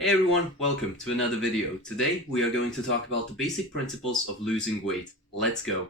Hey everyone, welcome to another video. Today we are going to talk about the basic principles of losing weight. Let's go.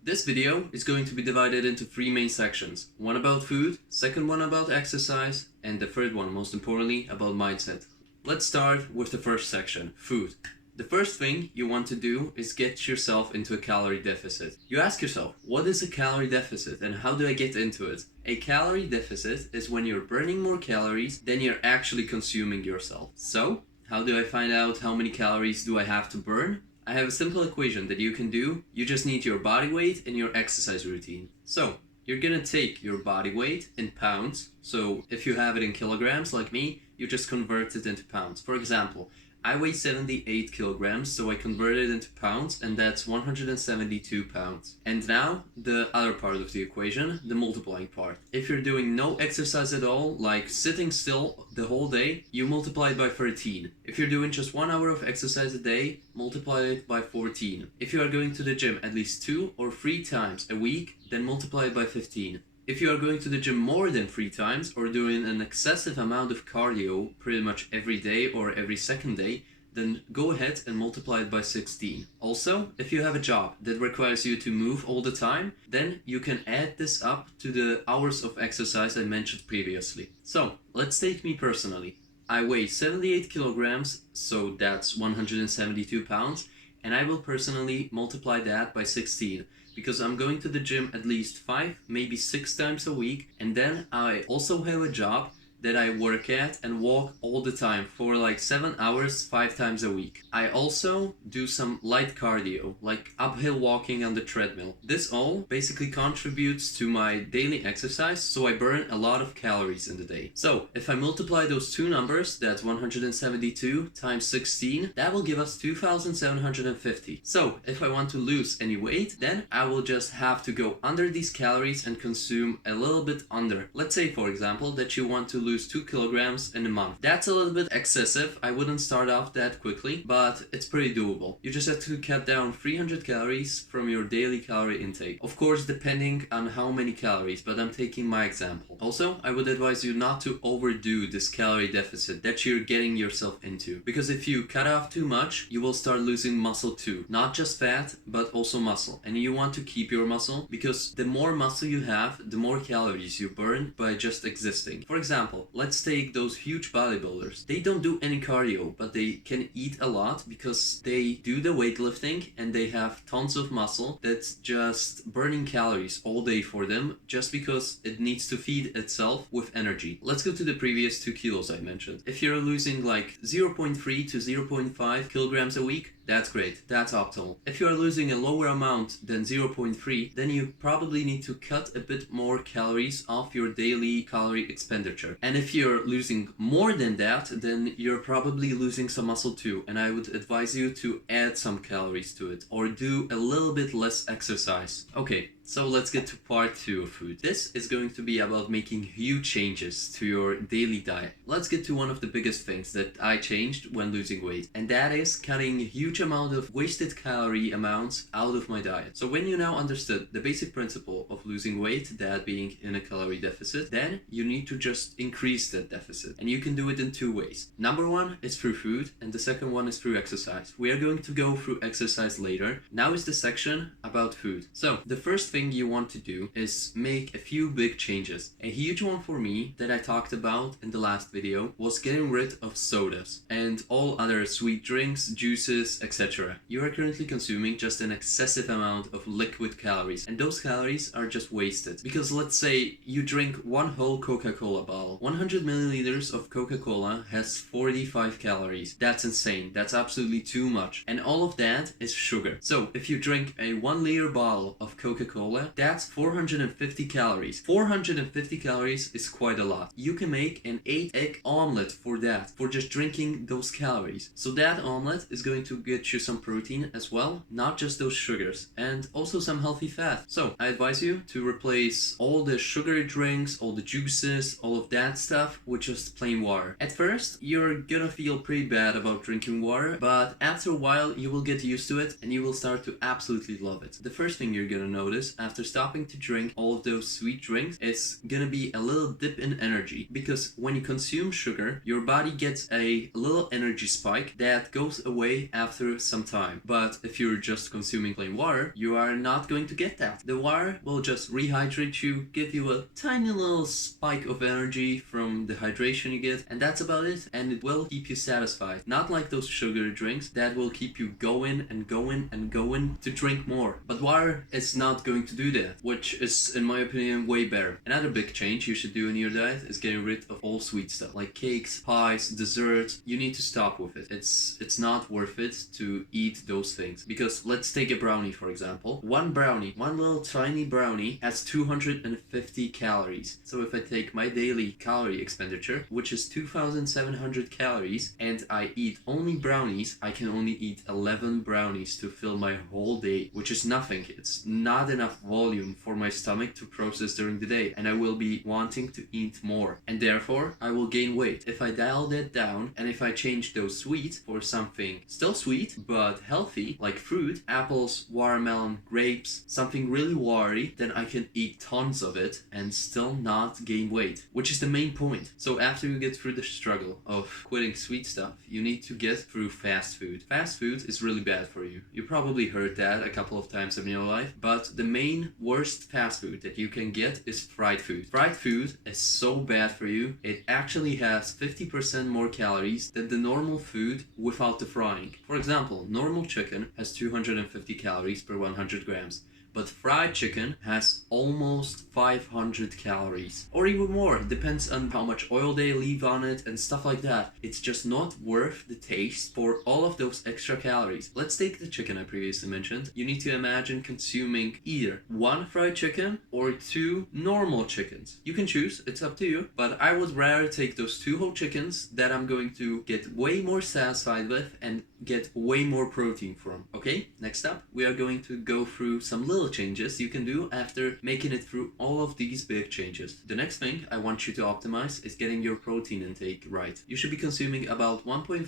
This video is going to be divided into three main sections. One about food, second one about exercise, and the third one, most importantly, about mindset. Let's start with the first section, food. The first thing you want to do is get yourself into a calorie deficit. You ask yourself, what is a calorie deficit and how do I get into it? A calorie deficit is when you're burning more calories than you're actually consuming yourself. So, how do I find out how many calories do I have to burn? I have a simple equation that you can do. You just need your body weight and your exercise routine. So, you're gonna take your body weight in pounds. So, if you have it in kilograms like me, you just convert it into pounds. For example, I weigh 78 kilograms, so I convert it into pounds, and that's 172 pounds. And now, the other part of the equation, the multiplying part. If you're doing no exercise at all, like sitting still the whole day, you multiply it by 13. If you're doing just 1 hour of exercise a day, multiply it by 14. If you are going to the gym at least 2 or 3 times a week, then multiply it by 15. If you are going to the gym more than 3 times or doing an excessive amount of cardio pretty much every day or every second day, then go ahead and multiply it by 16. Also, if you have a job that requires you to move all the time, then you can add this up to the hours of exercise I mentioned previously. So, let's take me personally. I weigh 78 kilograms, so that's 172 pounds, and I will personally multiply that by 16. Because I'm going to the gym at least 5, maybe 6 times a week, and then I also have a job that I work at and walk all the time for like 7 hours, 5 times a week. I also do some light cardio, like uphill walking on the treadmill. This all basically contributes to my daily exercise, so I burn a lot of calories in the day. So if I multiply those two numbers, that's 172 times 16, that will give us 2,750. So if I want to lose any weight, then I will just have to go under these calories and consume a little bit under. Let's say, for example, that you want to lose 2 kilograms in a month. That's a little bit excessive. I wouldn't start off that quickly, but it's pretty doable. You just have to cut down 300 calories from your daily calorie intake. Of course, depending on how many calories, but I'm taking my example. Also, I would advise you not to overdo this calorie deficit that you're getting yourself into. Because if you cut off too much, you will start losing muscle too. Not just fat, but also muscle. And you want to keep your muscle because the more muscle you have, the more calories you burn by just existing. For example, let's take those huge bodybuilders. They don't do any cardio, but they can eat a lot because they do the weightlifting and they have tons of muscle that's just burning calories all day for them just because it needs to feed itself with energy. Let's go to the previous 2 kilos I mentioned. If you're losing like 0.3 to 0.5 kilograms a week, that's great, that's optimal. If you are losing a lower amount than 0.3, then you probably need to cut a bit more calories off your daily calorie expenditure. And if you're losing more than that, then you're probably losing some muscle too. And I would advise you to add some calories to it or do a little bit less exercise. Okay, so let's get to part 2 of food. This is going to be about making huge changes to your daily diet. Let's get to one of the biggest things that I changed when losing weight, and that is cutting a huge amount of wasted calorie amounts out of my diet. So when you now understood the basic principle of losing weight, that being in a calorie deficit, then you need to just increase that deficit. And you can do it in 2 ways. Number 1 is through food, and the second one is through exercise. We are going to go through exercise later. Now is the section about food. So the first thing you want to do is make a few big changes. A huge one for me that I talked about in the last video was getting rid of sodas and all other sweet drinks, juices, etc. You are currently consuming just an excessive amount of liquid calories, and those calories are just wasted. Because let's say you drink one whole Coca-Cola bottle. 100 milliliters of Coca-Cola has 45 calories. That's insane. That's absolutely too much. And all of that is sugar. So if you drink a 1 liter bottle of Coca-Cola, that's 450 calories. 450 calories is quite a lot. You can make an 8-egg omelet for that, for just drinking those calories. So that omelet is going to get you some protein as well, not just those sugars, and also some healthy fat. So I advise you to replace all the sugary drinks, all the juices, all of that stuff with just plain water. At first, you're gonna feel pretty bad about drinking water, but after a while, you will get used to it and you will start to absolutely love it. The first thing you're gonna notice afterwards, after stopping to drink all of those sweet drinks, it's gonna be a little dip in energy, because when you consume sugar, your body gets a little energy spike that goes away after some time. But if you're just consuming plain water, you are not going to get that. The water will just rehydrate you, give you a tiny little spike of energy from the hydration you get, and that's about it, and it will keep you satisfied. Not like those sugar drinks that will keep you going and going and going to drink more. But water is not going to do that, which is, in my opinion, way better. Another big change you should do in your diet is getting rid of all sweet stuff like cakes, pies, desserts. You need to stop with it. It's not worth it to eat those things, because let's take a brownie for example. One little tiny brownie has 250 calories. So if I take my daily calorie expenditure, which is 2,700 calories, and I eat only brownies, I can only eat 11 brownies to fill my whole day, which is nothing. It's not enough volume for my stomach to process during the day, and I will be wanting to eat more, and therefore I will gain weight. If I dial that down, and if I change those sweets for something still sweet but healthy, like fruit, apples, watermelon, grapes, something really watery, then I can eat tons of it and still not gain weight, which is the main point. So after you get through the struggle of quitting sweet stuff, you need to get through fast food. Fast food is really bad for you. You probably heard that a couple of times in your life, but the main worst fast food that you can get is fried food. Fried food is so bad for you, it actually has 50% more calories than the normal food without the frying. For example, normal chicken has 250 calories per 100 grams. But fried chicken has almost 500 calories. Or even more, depends on how much oil they leave on it and stuff like that. It's just not worth the taste for all of those extra calories. Let's take the chicken I previously mentioned. You need to imagine consuming either one fried chicken or two normal chickens. You can choose, it's up to you, but I would rather take those two whole chickens that I'm going to get way more satisfied with and get way more protein from. Okay, next up, we are going to go through some little changes you can do after making it through all of these big changes. The next thing I want you to optimize is getting your protein intake right. You should be consuming about 1.5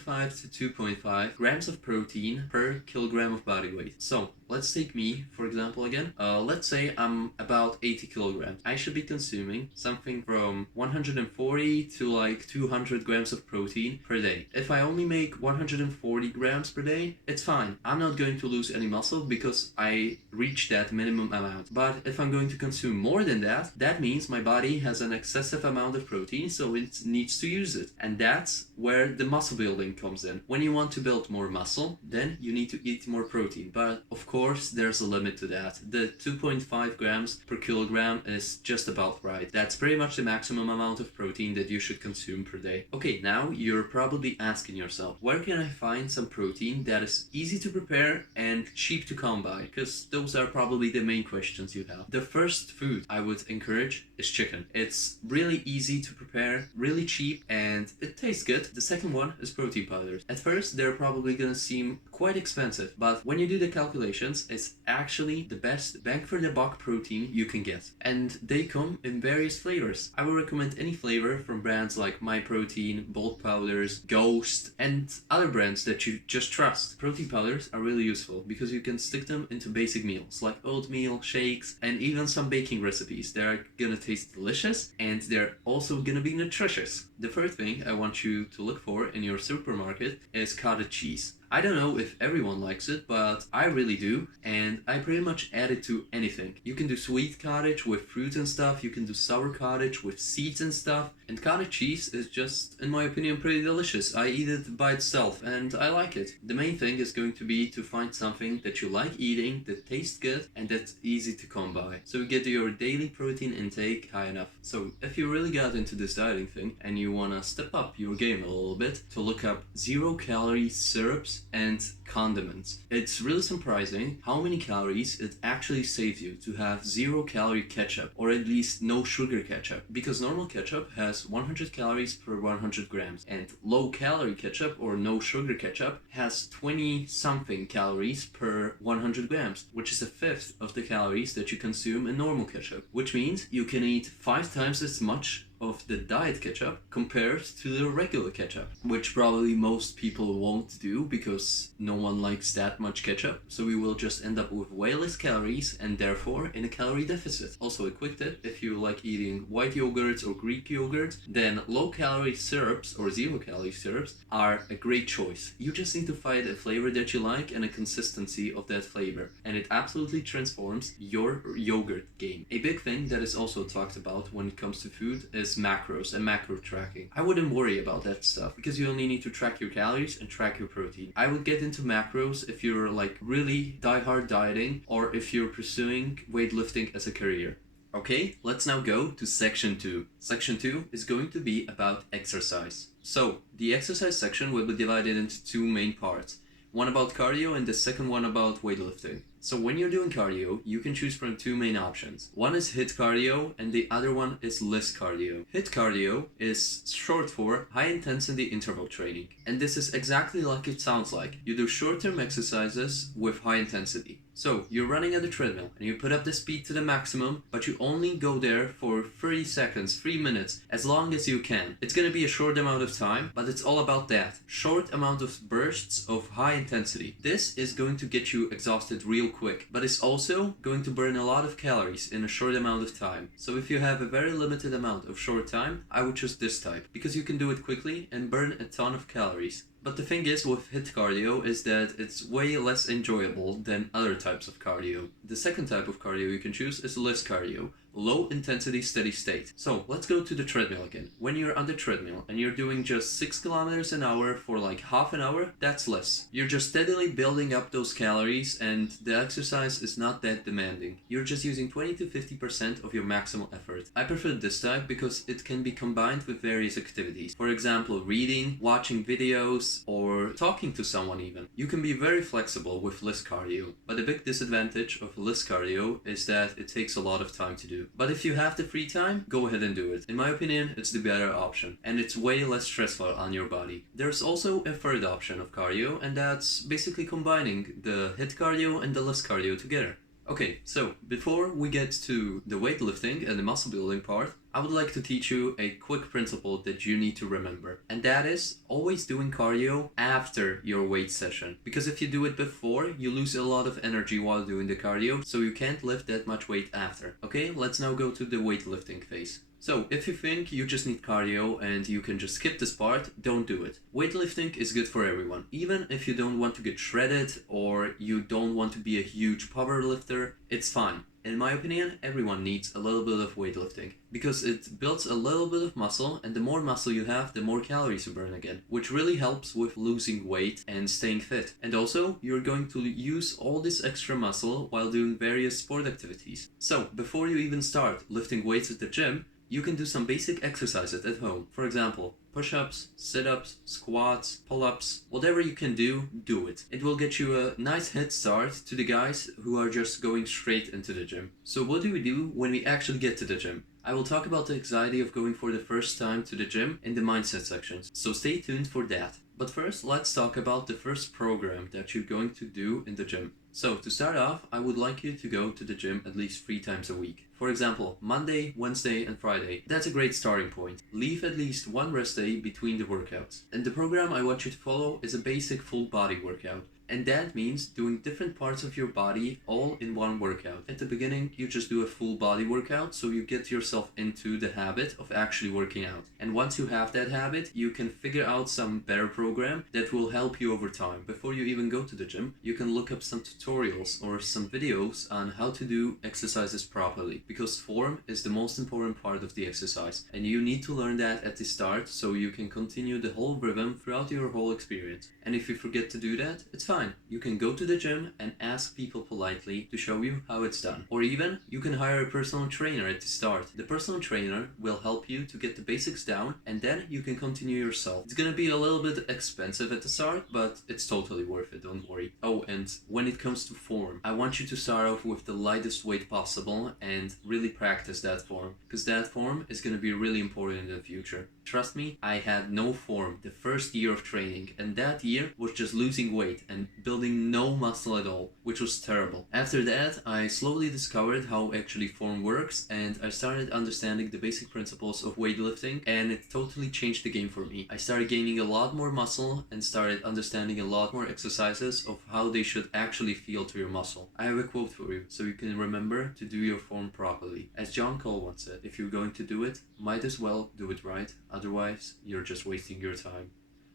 to 2.5 grams of protein per kilogram of body weight. So let's take me, for example, again. Let's say I'm about 80 kilograms. I should be consuming something from 140 to like 200 grams of protein per day. If I only make 140 grams per day, it's fine. I'm not going to lose any muscle because I reached that minimum amount. But if I'm going to consume more than that, that means my body has an excessive amount of protein, so it needs to use it. And that's where the muscle building comes in. When you want to build more muscle, then you need to eat more protein. But of course, there's a limit to that. The 2.5 grams per kilogram is just about right. That's pretty much the maximum amount of protein that you should consume per day. Okay, now you're probably asking yourself, where can I find some protein that is easy to prepare and cheap to come by? Because those are probably the main questions you have. The first food I would encourage is chicken. It's really easy to prepare, really cheap, and it tastes good. The second one is protein powders. At first, they're probably gonna seem quite expensive, but when you do the calculations, it's actually the best bang for the buck protein you can get. And they come in various flavors. I would recommend any flavor from brands like MyProtein, Bulk Powders, Ghost, and other brands that you just trust. Protein powders are really useful because you can stick them into basic meals like oatmeal, shakes, and even some baking recipes. They're gonna taste delicious and they're also gonna be nutritious. The third thing I want you to look for in your supermarket is cottage cheese. I don't know if everyone likes it, but I really do, and I pretty much add it to anything. You can do sweet cottage with fruit and stuff, you can do sour cottage with seeds and stuff, and cottage cheese is just, in my opinion, pretty delicious. I eat it by itself, and I like it. The main thing is going to be to find something that you like eating, that tastes good, and that's easy to come by. So you get your daily protein intake high enough. So if you really got into this dieting thing, and you wanna step up your game a little bit, to look up 0-calorie syrups and condiments. It's really surprising how many calories it actually saves you to have 0-calorie ketchup, or at least no sugar ketchup, because normal ketchup has 100 calories per 100 grams, and low-calorie ketchup or no sugar ketchup has 20 something calories per 100 grams, which is a fifth of the calories that you consume in normal ketchup, which means you can eat 5 times as much of the diet ketchup compared to the regular ketchup, which probably most people won't do because no one likes that much ketchup, so we will just end up with way less calories and therefore in a calorie deficit. Also a quick tip, if you like eating white yogurts or Greek yogurt, then low calorie syrups or 0 calorie syrups are a great choice. You just need to find a flavor that you like and a consistency of that flavor, and it absolutely transforms your yogurt game. A big thing that is also talked about when it comes to food is macros and macro tracking. I wouldn't worry about that stuff because you only need to track your calories and track your protein. I would get into macros if you're like really die-hard dieting or if you're pursuing weightlifting as a career. Okay, let's now go to section 2. Section 2 is going to be about exercise. So, the exercise section will be divided into 2 main parts. One about cardio and the second one about weightlifting. So when you're doing cardio, you can choose from 2 main options. One is HIIT cardio and the other one is LIST cardio. HIIT cardio is short for high intensity interval training. And this is exactly like it sounds like. You do short-term exercises with high intensity. So you're running at the treadmill and you put up the speed to the maximum, but you only go there for 30 seconds, 3 minutes, as long as you can. It's gonna be a short amount of time, but it's all about that. Short amount of bursts of high intensity. This is going to get you exhausted real quick, but it's also going to burn a lot of calories in a short amount of time. So if you have a very limited amount of short time, I would choose this type, because you can do it quickly and burn a ton of calories. But the thing is with HIIT cardio is that it's way less enjoyable than other types of cardio. The second type of cardio you can choose is LIST cardio, low intensity steady state. So let's go to the treadmill again. When you're on the treadmill and you're doing just 6 kilometers an hour for like half an hour, that's less. You're just steadily building up those calories and the exercise is not that demanding. You're just using 20 to 50% of your maximal effort. I prefer this type because it can be combined with various activities. For example, reading, watching videos, or talking to someone even. You can be very flexible with LIST cardio, but a big disadvantage of LIST cardio is that it takes a lot of time to do. But if you have the free time, go ahead and do it. In my opinion, it's the better option, and it's way less stressful on your body. There's also a third option of cardio, and that's basically combining the HIIT cardio and the LIST cardio together. Okay, so before we get to the weightlifting and the muscle building part, I would like to teach you a quick principle that you need to remember. And that is always doing cardio after your weight session. Because if you do it before, you lose a lot of energy while doing the cardio, so you can't lift that much weight after. Okay, let's now go to the weightlifting phase. So, if you think you just need cardio and you can just skip this part, don't do it. Weightlifting is good for everyone. Even if you don't want to get shredded or you don't want to be a huge power lifter, it's fine. In my opinion, everyone needs a little bit of weightlifting because it builds a little bit of muscle, and the more muscle you have, the more calories you burn again, which really helps with losing weight and staying fit. And also, you're going to use all this extra muscle while doing various sport activities. So, before you even start lifting weights at the gym, you can do some basic exercises at home. For example, push-ups, sit-ups, squats, pull-ups, whatever you can do, do it. It will get you a nice head start to the guys who are just going straight into the gym. So what do we do when we actually get to the gym? I will talk about the anxiety of going for the first time to the gym in the mindset sections, so stay tuned for that. But first, let's talk about the first program that you're going to do in the gym. So, to start off, I would like you to go to the gym at least 3 times a week. For example, Monday, Wednesday, and Friday. That's a great starting point. Leave at least 1 rest day between the workouts. And the program I want you to follow is a basic full body workout. And that means doing different parts of your body all in one workout. At the beginning, you just do a full body workout so you get yourself into the habit of actually working out. And once you have that habit, you can figure out some better program that will help you over time. Before you even go to the gym, you can look up some tutorials or some videos on how to do exercises properly, because form is the most important part of the exercise. And you need to learn that at the start so you can continue the whole rhythm throughout your whole experience. And if you forget to do that, it's fine. You can go to the gym and ask people politely to show you how it's done. Or even, you can hire a personal trainer at the start. The personal trainer will help you to get the basics down, and then you can continue yourself. It's gonna be a little bit expensive at the start, but it's totally worth it, don't worry. Oh, and when it comes to form, I want you to start off with the lightest weight possible and really practice that form, because that form is gonna be really important in the future. Trust me, I had no form the first year of training, and that year was just losing weight and building no muscle at all, which was terrible. After that, I slowly discovered how actually form works, and I started understanding the basic principles of weightlifting, and it totally changed the game for me. I started gaining a lot more muscle and started understanding a lot more exercises of how they should actually feel to your muscle. I have a quote for you, so you can remember to do your form properly. As John Cole once said, if you're going to do it, might as well do it right, otherwise you're just wasting your time.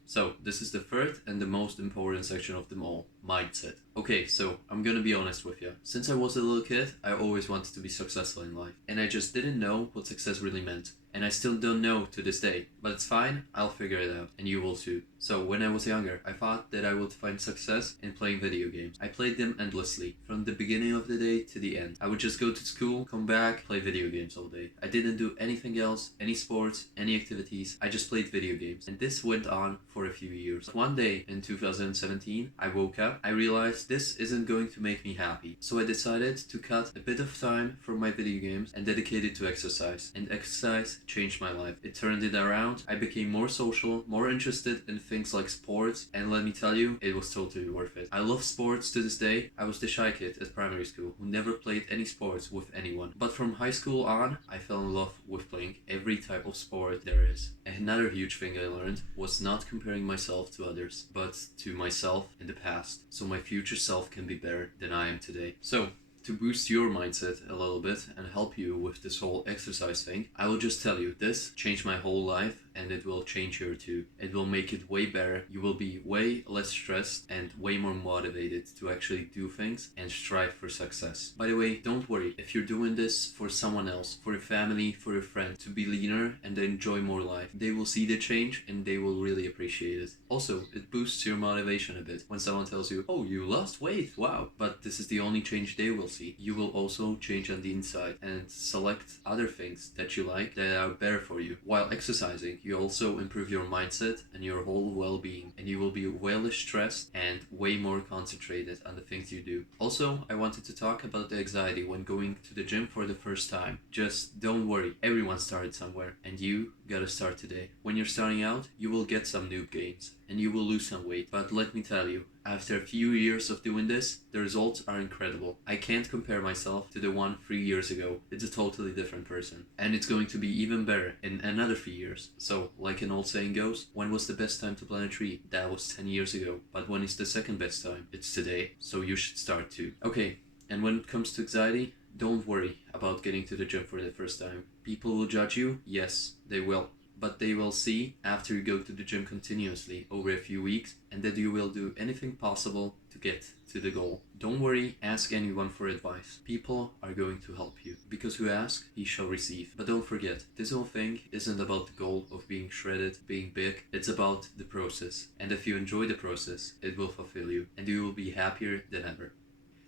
So, this is the third and the most important section of them all, mindset. Okay, so I'm gonna be honest with you. Since I was a little kid, I always wanted to be successful in life, and I just didn't know what success really meant. And I still don't know to this day, but it's fine, I'll figure it out, and you will too. So when I was younger, I thought that I would find success in playing video games. I played them endlessly, from the beginning of the day to the end. I would just go to school, come back, play video games all day. I didn't do anything else, any sports, any activities, I just played video games. And this went on for a few years. One day in 2017, I woke up, I realized this isn't going to make me happy. So I decided to cut a bit of time from my video games and dedicate it to exercise. And exercise changed my life. It turned it around. I became more social, more interested in things like sports, and let me tell you, it was totally worth it. I love sports to this day. I was the shy kid at primary school who never played any sports with anyone. But from high school on, I fell in love with playing every type of sport there is. Another huge thing I learned was not comparing myself to others, but to myself in the past, so my future self can be better than I am today. So, to boost your mindset a little bit and help you with this whole exercise thing, I will just tell you, this changed my whole life, and it will change your too. It will make it way better. You will be way less stressed and way more motivated to actually do things and strive for success. By the way, don't worry if you're doing this for someone else, for your family, for your friend, to be leaner and enjoy more life. They will see the change and they will really appreciate it. Also, it boosts your motivation a bit when someone tells you, oh, you lost weight, wow. But this is the only change they will see. You will also change on the inside and select other things that you like that are better for you. While exercising, you also improve your mindset and your whole well-being, and you will be way less stressed and way more concentrated on the things you do. Also, I wanted to talk about the anxiety when going to the gym for the first time. Just don't worry, everyone started somewhere, and you gotta start today. When you're starting out, you will get some noob gains and you will lose some weight, but let me tell you, after a few years of doing this, the results are incredible. I can't compare myself to the one 3 years ago. It's a totally different person. And it's going to be even better in another 3 years. So, like an old saying goes, when was the best time to plant a tree? That was 10 years ago. But when is the second best time? It's today. So you should start too. Okay, and when it comes to anxiety, don't worry about getting to the gym for the first time. People will judge you. Yes, they will. But they will see after you go to the gym continuously over a few weeks, and that you will do anything possible to get to the goal. Don't worry, ask anyone for advice. People are going to help you, because who asks, he shall receive. But don't forget, this whole thing isn't about the goal of being shredded, being big. It's about the process. And if you enjoy the process, it will fulfill you, and you will be happier than ever.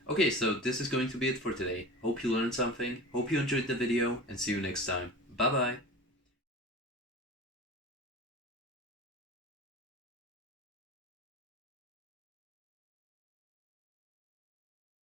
Okay, so this is going to be it for today. Hope you learned something, hope you enjoyed the video, and see you next time. Bye bye!